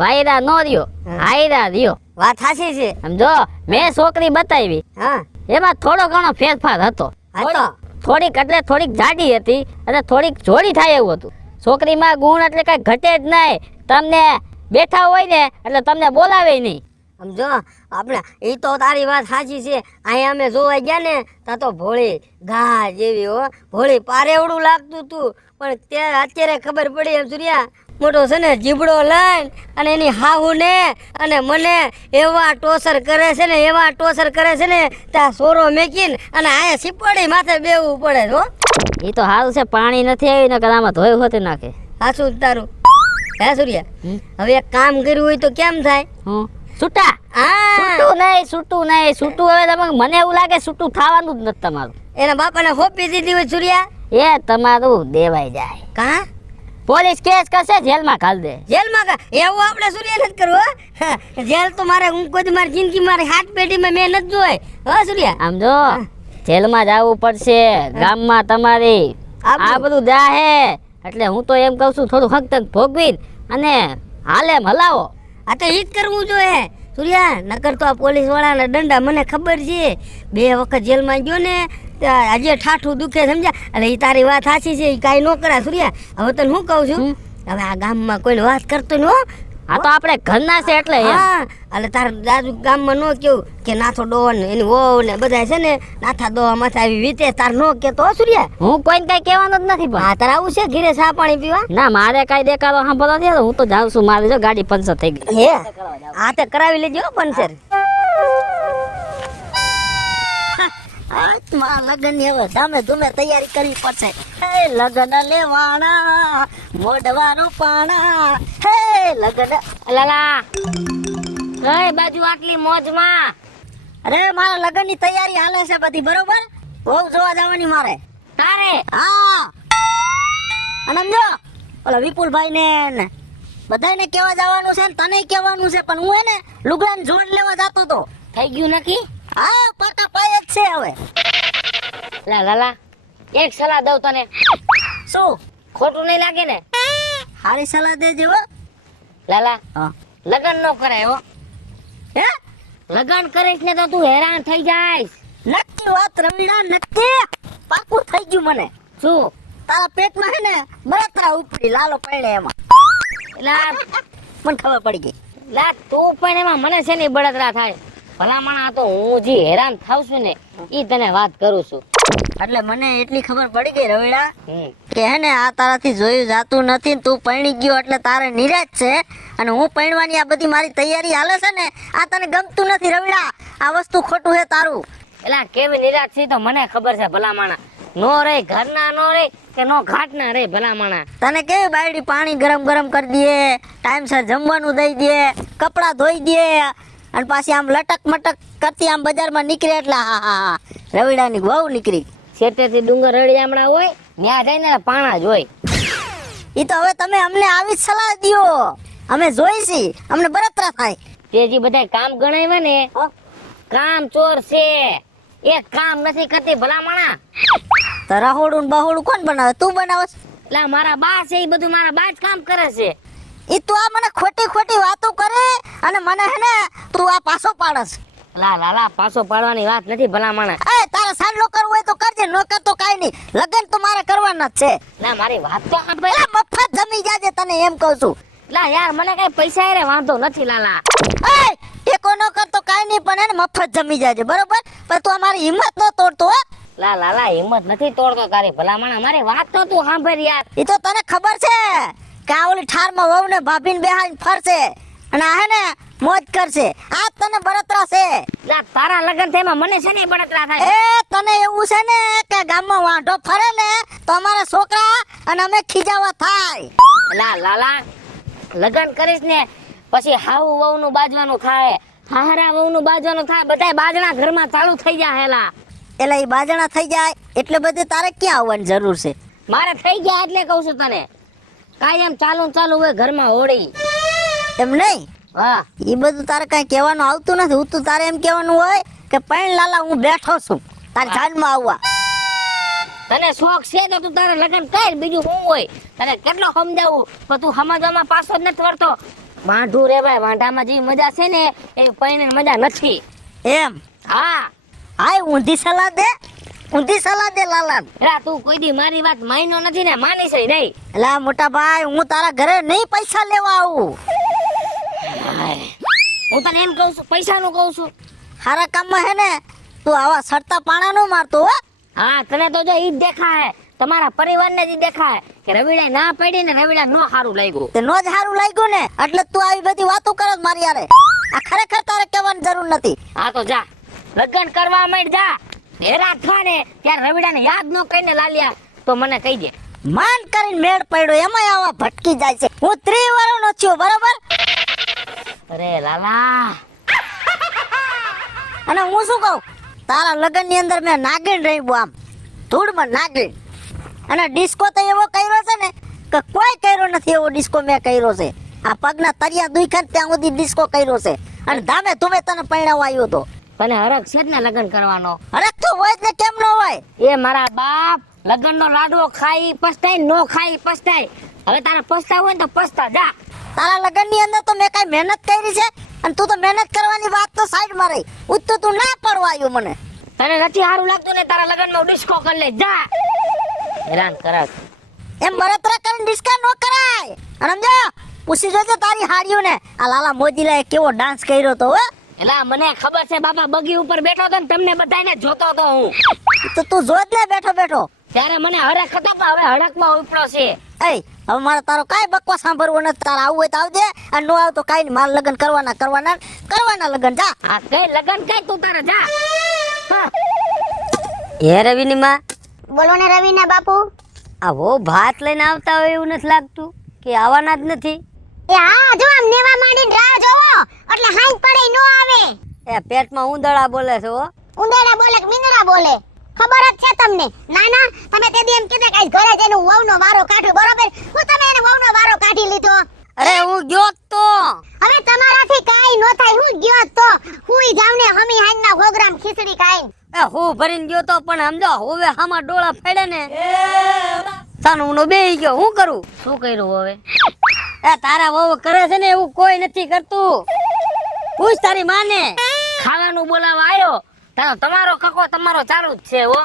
વાયરા નો રહ્યો, હાયરા રહ્યો. વાત હાસી છે. આમ જો મેં છોકરી બતાવી, હા એમાં થોડો ઘણો ફેરફાર હતો. હા તો થોડીક એટલે થોડીક જાડી હતી અને થોડીક જોડી થાય એવું હતું. છોકરીમાં ગુણ એટલે કઈ ઘટે જ નહીં. તમને બેઠા હોય ને એટલે તમને બોલાવે નહીં. સમજો આપણે એ તો તારી વાત સાચી છે. અહીંયા અમે જોવા ગયા ને ત્યાં તો ભોળી ઘા જેવી હો, ભોળી પારેવડું લાગતું હતું. પણ અત્યારે ખબર પડી એમ સૂર્યા મોટો છે ને જીબડો લઈને અને એની હાહુ ને અને મને એવા ટોસર કરે છે ને ત્યાં સોરો મેકીને અને આયા સિપડી માથે બેવું પડે હો. એ તો સારું છે પાણી નથી આવ્યું ને કદામાં ધોયું હોતે નાખે. હાચું જ તારું હે સૂર્યા? હવે એક કામ કર્યું હોય તો કેમ થાય? હું છૂટા હા છૂટું નહીં હવે તમે મને એવું લાગે છૂટું થવાનું જ નથી તમારું. એના બાપાને હોપી દીધી હોય સૂર્યા એ તમારું દેવાઈ જાય. કા પોલીસ કેસ કરશે, જેલમાં ઘાલ દે. જેલમાં કા એવું આપણે સૂર્ય નથી કરવું હો. હા, જેલ તો મારે હું કોઈ મારી જિંદગી મારી હાથ પેઢીમાં મેં નથી જોઈ હો સૂર્યા. આમ જો જેલમાં જવું પડશે, ગામમાં તમારી આ બધું જાહે, એટલે હું તો એમ કહું છું થોડું હક તક ભોગવીને અને હાલે હલાવો. આ તો ઈ જ કરવું જોઈએ સૂર્યા. નકર તો આ પોલીસ વાળાના દંડા મને ખબર છે. 2 વખત જેલમાં ગયો ને આજે ઠાઠું દુખે સમજ્યા. એટલે એ તારી વાત સાચી છે, એ કાંઈ ન કરા સૂર્યા. હવે તને શું કહું છું, હવે આ ગામમાં કોઈને વાત કરતો ન હો. આ તો આપણે ઘરના છે એટલે એમ. હા એટલે તાર દાદુ ગામમાં ન કેવું કે નાથો ડોવા ને એની વહુ ને બધા છે ને નાથા ડોવા માથે આવી વીતે તાર નો કેતો હો સૂર્યા. હું કોઈને કઈ કહેવાનું જ નથી. પણ હા તાર આવું છે ઘીરે ચા પાણી પીવા? ના મારે કઈ દેખાડો સાંભળો નથી. હું તો જાઉં છું, મારે જો ગાડી પંચર થઈ ગઈ. હે હા તે કરાવી લેજો હો પંચર. મારા લગ્ન ની હવે ધામે ધૂમે તૈયારી કરવી પડશે. હે લગ્ન લેવાના મોઢવાનું પાણા હે લગ્ન. લાલા કઈ બાજુ આટલી મોજમાં? અરે મારા લગ્ન ની તૈયારી હાલે છે બધી બરોબર. બહુ જોવા જવાની મારે. તારે હા અને સમજો ઓલા વિપુલભાઈ ને બધાને કેવા જવાનું છે ને તને કહેવાનું છે. પણ હું એને લુગડાને જોડ લેવા જતો તો. થઈ ગયું નક્કી? હા પાકા પાય જ છે હવે. લાલા એક સલાહ દઉં તને, શું ખોટું નહીં લાગે ને? સારી સલાહ દેજે હો. લાલા હા લગન નો કરાય હો. હે લગન કરીશ ને તો તું હેરાન થઈ જાઈશ. નક્કી વાત રમીડા નક્કી પાકું થઈ ગયું મને. શું? તારા પેટમાં હે ને બળતરા ઉપડી લાલો પડે એમાં. લા મને ખબર પડી ગઈ. લા તું પણ એમાં મને છે ને બળતરા થાય. ભલામણા તો હું જે હેરાન થાવ છું ને ઈ તને વાત કરું છું. એટલે મને એટલી ખબર પડી ગઈ રવિડા કે હે ને આ તારાથી જોયું જાતું નથી ને તું પરણી ગયો એટલે તારે નિરાશ છે. અને હું પરણવાની આ બધી મારી તૈયારી હાલે છે ને આ તને ગમતું નથી રવિડા. આ વસ્તુ ખોટું છે તારું. એલા કેવી નિરાશ છે તો મને ખબર છે. ભલામણા નો રે ઘરના નો રે કે નો ઘાટના રે ભલામણા. તને કેવી બાયડી પાણી ગરમ કરી દે, ટાઈમસર જમવાનું દઈ દે, કપડાં ધોઈ દે અને પાછી આમ લટક મટક કરતી આમ બજારમાં નીકળે એટલે હા હા હા રવિડાની બહુ નીકળી. શેટેથી ડુંગર રળિયામણા હોય ત્યાં જઈને પાણા જ હોય. ઈ તો હવે તમે અમને આવી જ સલાહ દ્યો, અમે જોઈશી અમને બળતરા થાય. તે જે બધા કામ ગણાવ્યા ને કામ ચોર છે, એક કામ નથી કરતી ભલામણા. તો રહોડું ને બહોડું કોણ બનાવે? તું બનાવસ? એટલે મારા બા છે એ બધું મારા બા જ કામ કરે છે. એ તું આ મને ખોટી ખોટી વાતો કરે અને મને હે ને તું આ પાછો પાડસ. લાલા પાછો પાડવાની વાત નથી ભલામણા. એ તારે સાંડલો કરવો હોય તો કરજે, ન કર તો કાઈ નહીં. લગન તો મારે કરવાના જ છે. ના મારી વાત તો સાંભળ. પેલા મફત જમી જાજે, તને એમ કહું છું. લા યાર મને કઈ પૈસા રે વાંધો નથી લાલા. એ ટેકો ન કર તો કાઈ નહીં, પણ એને મફત જમી જાજે, બરોબર? પણ તું અમારી હિંમત ન તોડતો હો. લાલા હિંમત નથી તોડતો તારી ભલામણા. મારી વાત તો તું સાંભળ યાર. એ તો તને ખબર છે કે આ ઓલી ઠારમાં વહુ ને ભાભીને બેહાડીને ફરશે અને આ હે ને મોજ કરશે. આ તને બળતરા છે. લા તારા લગન થઈમાં મને છે ને બળતરા થાય. એ તને એવું છે ને કે ગામમાં વાંઢો ફરે ને તો અમારા છોકરા અને અમે ખીજાવા થાય. લાલા લગન કરીશ ને પછી હાવું વહુ નું બાજવાનું થાય, હારા વહુ નું બાજવાનું થાય, બધાય બાજણા ઘરમાં ચાલુ થઈ જાય. હેલા એટલે એ બાજણા થઈ જાય એટલે બધે તારે ક્યાં આવવાની જરૂર છે? મારે થઈ ગયા એટલે કહું છું તને. કાયમ ચાલુ હોય ઘરમાં હોળી. એમ નહીં, હા એ બધું તારે કઈ કહેવાનું આવતું નથી. હું તો તારે એમ કહેવાનું હોય કે પૈણ લાલા હું બેઠો છું તારે જાનમાં આવવા. તને શોખ છે તો તું તારે લગન કર, બીજું શું હોય. તને કેટલો સમજાવું પણ તું સમજવામાં પાછો જ નથી વળતો. વાંઢું રે ભાઈ, વાંઢામાં જે મજા છે ને એ પૈણે મજા નથી. એમ? હા હાય ઊંધી સલાહ દે, ઊંધી સલાહ દે લાલા. એલા તું કોઈ દી મારી વાત માયનો નથી ને માનીશ નહીં. એટલે મોટા ભાઈ હું તારા ઘરે નહીં પૈસા લેવા આવું. હું તને એમ કહું છું, પૈસાનું કહું છું. સારા કામમાં હે ને તું આવા સડતા પાણા નો મારતો હો. હા તને તો જો ઈ જ દેખાય, તમારા પરિવારને જ ઈ દેખાય કે રવિડા ના પડી ને રવિડા નો સારું લાગ્યું. તે નો જ સારું લાગ્યું ને એટલે તું આવી બધી વાતો કરે છે મારી યારે. આ ખરેખર તારે કહેવાની જરૂર નથી. હા તો જા લગ્ન કરવા માંડ જા. હેરા થા ને ત્યારે રવિડાને યાદ ન કરીને લાલ્યા તો મને કહી દે. માન કરીને મેળ પડ્યો એમાંય આવા ભટકી જાય છે. હું 30 વર્ષનો છું, બરાબર? અરે લાલા અને હું શું કહું, તારા લગ્ન ની અંદર મેં નાગીણ રહી આમ ધૂળમાં નાગીણ. અને ડિસ્કો તો એવો કર્યો છે ને કે કોઈ કર્યો નથી એવો ડિસ્કો મેં કર્યો છે. આ પગના તરિયા દુખ્યા ને ત્યાં સુધી ડિસ્કો કર્યો છે. અને ધામે ધૂમે તને પરણાવવા આવ્યો હતો. તને હરખ છે જ ને લગ્ન કરવાનો. હરખ તો હોય જ ને, કેમ ન હોય? એ મારા બાપ લગ્ન નો લાડવો ખાઈ પસ્તાય, નો ખાઈ પસ્તાય. હવે તારે પસ્તાવ હોય ને તો પસ્તા જા. તારા લગ્ન ની અંદર તો મેં કઈ મહેનત કરી છે અને તું તો મહેનત કરવાની વાત તો સાઈડ માં રહી. ઉત તું ના પડવા આવ્યો મને. તને નથી સારું લાગતું ને તારા લગ્ન માં ડિસ્કો કરી લે જા. હેરાન કરસ એમ બળતરા કરીને ડિસ્કા ન કરાય. અને સમજો પૂછી જોજો તારી હાડીઓ ને આ લાલા મોજીલાએ કેવો ડાન્સ કર્યો તો હો. એલા મને ખબર છે બાપા બગી ઉપર બેઠો તો ને તમને બધાને જોતો તો હું. તો તું જોત ને બેઠો બેઠો. ત્યારે મને હરખ હતો પણ હવે હરખમાં ઉપડો છે. એ હવે મારે તારો કાઈ બકવાસ સાંભળવો નથી. તારે આવવું હોય તો આવજે અને નો આવ તો કાઈ નહીં. મારે લગ્ન કરવાના લગ્ન. જા આ કઈ લગ્ન કઈ તું તારે જા. હા. હે રવિની માં, બોલો ને રવિના બાપુ. આ વો ભાત લઈને આવતા હોય એવું નથી લાગતું કે આવવાના જ નથી. એ હા જો આમ નેવા માંડીને રાહ જોવો એટલે હાઈ પડે નો આવે. એ પેટમાં ઉંદરડા બોલે છે હો. ઉંદરડા બોલે કે મીંદડા બોલે ખબર જ છે તમને? ના ના તમે તે દી એમ કીધું કે ઘરે જઈને વહુનો વારો કાઢ્યો, બરોબર? હું તમે એને વહુનો વારો કાઢી લીધો. અરે હું ગયો તો. હવે તમારાથી કાઈ નો થાય. હું ગયો તો હુઈ જાવ ને હમી હાઈના પ્રોગ્રામ ખીચડી ખાઈ. એ હું ભરીને ગયો તો પણ સમજો હવે હામાં ડોળા ફેડે ને સાનું નો બેહી ગયો. હું કરું? શું કર્યું હવે? એ તારા વહુ કરે છે ને એવું કોઈ નથી કરતું. પૂછ તારી માને. ખાવાનું બોલાવા આવ્યો તારો તમારો કકો તમારો ચાલુ જ છે હો.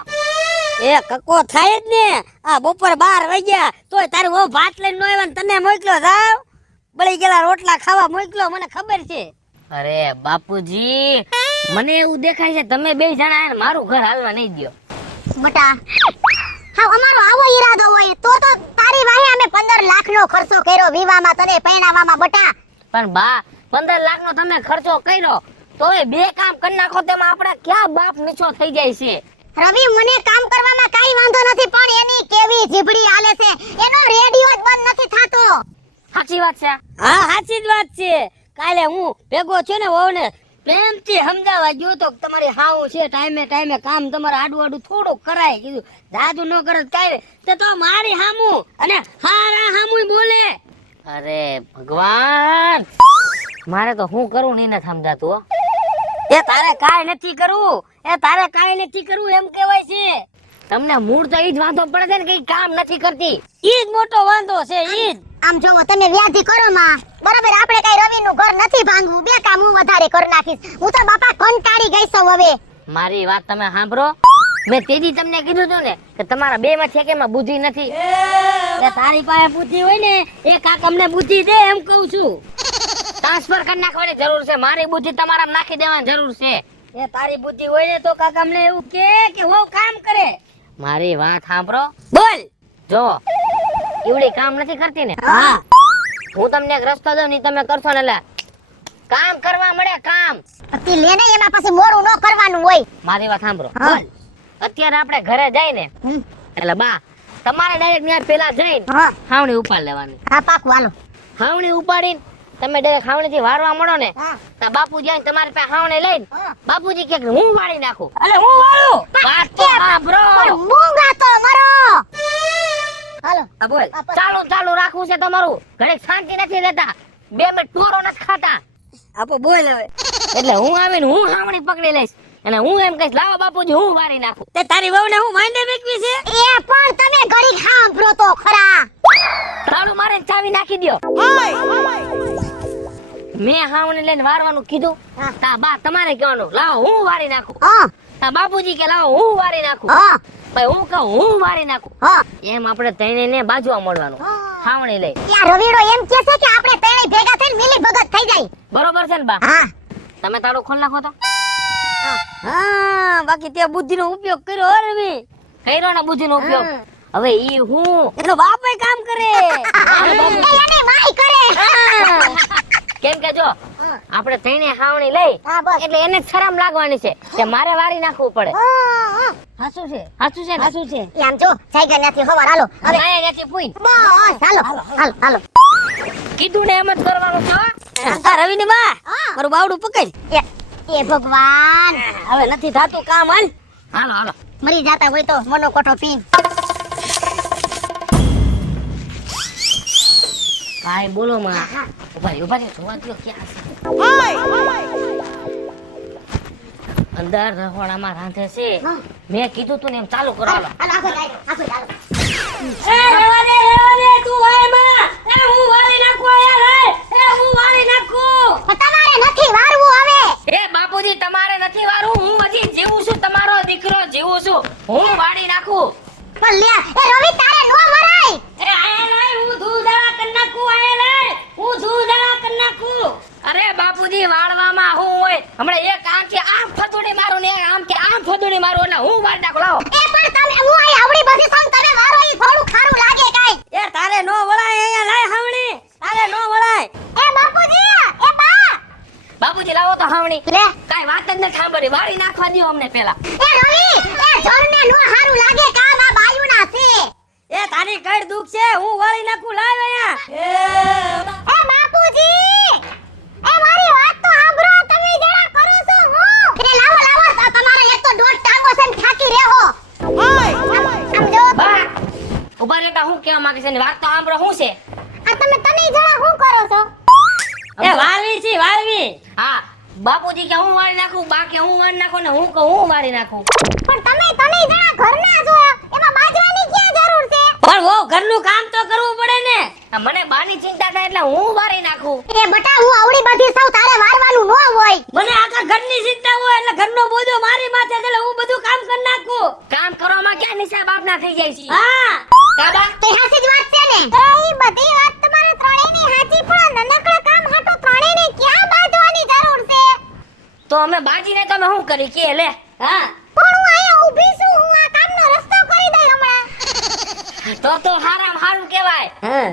એ કકો થાય જ ને. આ બપોર 12 વાગ્યા તોય તારી વહુ ભાત લઈને નો આવ્યા ને તને મોકલ્યો. જાવ બળી ગયેલા રોટલા ખાવા મોકલ્યો, મને ખબર છે. અરે બાપુજી મને એવું દેખાય છે તમે બે જણા ને મારું ઘર હાલવા નહીં દો. બટા હા અમારો આવો ઈરાદો હોય તો તારી વાહે અમે 15 લાખનો ખર્ચો કર્યો વિવાહમાં તને પરણાવવામાં બટા. પણ બા 15 લાખનો તમે ખર્ચો કર્યો તો એ બે કામ કરી નાખો તેમાં આપડા ક્યાં બાપ નીચો થઈ જાય છે. રવિ મને કામ કરવામાં કાઈ વાંધો નથી પણ એની કેવી જીભડી હાલે છે. એનો રેડિયો જ બંધ નથી થાતો. સાચી વાત છે. હા સાચી જ વાત છે. કાલે હું ભેગો છું ને વહુને પ્રેમથી સમજાવવા ગયો તો તમારી હાવું છે ટાઈમે કામ તમારે આડું થોડુંક કરાય. કીધું જાદુ ન કરે કાઈ તે તો મારી હામું અને હારા હામું બોલે. અરે ભગવાન મારે તો હું કરું નહીં ને સમજાતું હો. એ તારે કાંઈ નથી કરવું, એ તારે કાંઈ નથી કરવું એમ કહેવાય છે. તમને મૂળ તો ઈ જ વાંધો પડે છે ને કઈ કામ નથી કરતી. ઈ જ મોટો વાંધો છે, ઈ જ. આમ જોવો તમે વ્યાધિ કરો માં બરાબર આપણે કઈ રવિનું ઘર નથી ભાંગવું બે કામ હું વધારે કરી નાખીશ હું તો બાપા કંટાળી ગઈ છું હવે મારી વાત તમે સાંભળો. મેં તેજી તમને કીધું હતું ને કે તમારા બે માં છે કે એમાં બુદ્ધિ નથી. એ તારી પાસે બુદ્ધિ હોય ને એ કાક અમને બુદ્ધિ દે એમ કહું છું. ટ્રાન્સફર કરી નાખવાની જરૂર છે. મારી બુદ્ધિ તમારા નાખી દેવાની જરૂર છે. એ તારી બુદ્ધિ હોય ને તો કાક અમને એવું કે હો કામ કરે. મારી વાત સાંભળો. બોલ. જો ઈવડી કામ નથી કરતી ને, હા હું તમને એક રસ્તો દઉં ને ઈ તમે કરશો ને એટલે કામ કરવા મળે કામ. પછી લેને એમાં પછી મોડું ન કરવાનું હોય મારી વાત સાંભળો. બોલ. અત્યારે આપણે ઘરે જાય ને હમ. એટલે બા તમારે ડાયરેક્ટ ત્યાં પેલા જઈને હા હાવણી ઉપાડ લેવાની. હા પાકું હાલો હાવણી ઉપાડીને તમે ડાયરેક્ટ હાવણી થી વારવા મળો ને હા તો બાપુજી આવીને તમારી પાસે હાવણી લઈને હા. બાપુજી કે હું વાળી નાખું. અરે હું વાળું. વાત તો સાંભળો. પણ મૂંગા તો મરો હાલો હા બોલ. ચાલુ ચાલુ રાખવું છે તમારું. ઘડીક શાંતિ નથી રહેતા. 2 મિનિટ ટોરો નથી ખાતા. આપો બોલ હવે. એટલે હું આવીને હું હાવણી પકડી લઈશ અને હું એમ કહીશ લાવો બાપુજી હું વારી નાખું. તે તારી વહુને હું માંડે મેકવી છે. એ પણ તમે ઘડી સાંભળો તો ખરા તાળું મારે ચાવી નાખી દ્યો. મેં હાવણી લઈને વારવાનું કીધું હા. તા બા તમારે કહેવાનું લાવો હું વારી નાખું. હા તા બાપુજી કે લાવો હું વારી નાખું. હા ભાઈ હું કહું હું વારી નાખું. હા એમ આપણે ત્રણે ને બાજવા મળવાનું હાવણી લઈ. ત્યાં રવિડો એમ કહે છે કે આપણે ત્રણેય ભેગા થઈને મિલી ભગત થઈ જાય બરોબર છે ને બા? હા તમે તાળું ખોલ નાખો તો. હા બાકી તે બુદ્ધિનો ઉપયોગ કર્યો હો રવિ. કર્યો ને બુદ્ધિનો ઉપયોગ. હવે ઈ હું એટલો બાપે કામ કરે. એ એને માય કરે કેમ કે જો આપણે ત્રણે હાવણી લઈ હા બસ એટલે એને જ શરમ લાગવાની છે કે મારે વારી નાખવું પડે. હાચું છે. સાચું છે ને? હાચું છે. એ આમ જો જાયગા ત્યાંથી હવાર હાલો હવે હવે ત્યાંથી પૂઈ બસ હાલો હાલો હાલો કીધું ને એમ જ કરવાનું છે હો. આ રવિની બા હા. મારું બાવડું પકડ. એ ભગવાન હવે નથી થાતું કામ હાલ. હાલો હાલો. મરી જાતા હોય તો મનો કોઠો પીન કાઈ બોલો માં. ઉભા રે જોવા દ્યો ક્યાં છે. અંદર રહોડામાં રાંધે છે. હા. મેં કીધું તું ને એમ ચાલુ કરો હાલો. હાલો આખો જાય આખો ચાલો એ રેવા દે તું વાય માં. એ હું વાળી નાખું યાર. એ હું વાળી નાખું. પણ તમારે નથી વારવું હવે એ બાપુજી તમારે નથી વારું. હું હજી જીવું છું. તમારો દીકરો જીવું છું. હું વાળી નાખું. પણ લે એ રવિ તારે નો મરાય એ આયા લાય હું ધૂળા કર નાખું. આયા લાય હું ધૂળા કર નાખું. અરે બાપુજી વાળવામાં હું હોય હમણાં એક આમથી આમ ફદુડી મારું ને એક આમથી આમ ફદુડી મારું એટલે હું વાળી નાખું. લાવો. એ પણ તમે હું આઈ આવડી બધી સોંગ તમે વારો ઈ થોડું ખારું લાગે કાઈ એ તારે નો વળાય અહીંયા લાય હાવણી. તારે નો વળાય. એ બાપુજી એ બા બાપુજી લાવો તો હાવણી. લે કાઈ વાત જ નથી સાંભળી. વાળી નાખવા દ્યો અમને પેલા. એ રવિ એ જણને નો હારું લાગે કામ આ બાયુના છે એ તારી કઈ દુખ છે. હું વાળી નાખું. લાવ અહીંયા. એ બાપુજી એ મારી વાત તો સાંભળો તમે જરા કરો છો હું એ લાવો લાવો તો તમારે એક તો દોઢ ટાંગો છે ને થાકી રહ્યો આમ જો બા ઉભા રહેતા હું કેવા માંગે છે ને વાત તો સાંભળો શું છે. આ તમે જરા શું કરો છો એ વાળવી છે વાળવી. હા બાપુજી કે હું વાળી નાખું. બા કે હું વાળી નાખું ને હું કહું હું વાળી નાખું. પણ તમે જરા ઘરના છો એમાં બાજવાની ક્યાં જરૂર છે પણ વો ઘરનું કામ તો કરવું પડે ને. આ મને બાની ચિંતા થાય એટલે હું વાળી નાખું. એ બટા હું આવડી બધી સૌ તારે વારવાનું ન હોય મને આખા ઘરની ચિંતા હોય એટલે ઘરનો બોજો મારી માથે છે એટલે હું બધું કામ કરી નાખું. કામ કરવામાં ક્યાં નિશા બાપના થઈ જાય છે. હા કાબા તે હાસી જ વાત છે ને એ બધી વાત તમારે ત્રણેયની હાચી પણ નનકડા કામ હાટો ત્રણેયને ક્યાં બાંધવાની જરૂર છે તો અમે બાજીને તમે શું કરી કે લે. હા પણ હું અહીંયા ઊભી છું હું આ કામનો રસ્તો કરી દઈ હમણાં તો હારામ હારું કહેવાય. હા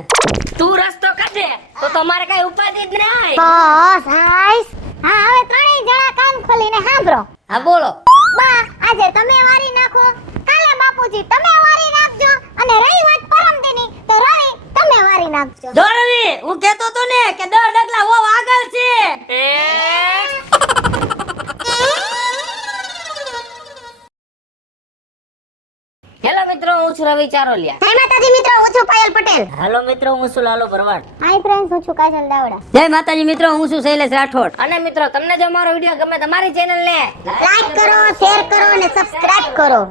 તું રસ્તો કાઢે તો તમારે કઈ ઉપાધિ જ નહીં. બસ હાઈસ હા હવે ત્રણેય જણા કાન ખોલીને સાંભળો હા બોલો. બા આજે તમે વારી નાખો કાલે બાપુજી તમે વારી નાખજો અને રહી વાત પરમદીની તો રવિ તમે વારી નાખજો જો રવિ હું કહેતો તો ને કે 10 ડગલા વો આગળ છે. હેલો મિત્રો હું કહું છું રવિ ચારોલિયા. જય માતાજી મિત્રો, હું છું પાયલ પટેલ. હાલો મિત્રો, હું છું લાલો ભરવાડ. હાય ફ્રેન્ડ્સ, હું છું કાજલ દાવડા. જય માતાજી મિત્રો, હું છું શૈલેષ રાઠોડ. અને મિત્રો, તમને જો અમારો વિડીયો ગમે તમારી ચેનલને લાઈક કરો, શેર કરો અને સબસ્ક્રાઇબ કરો.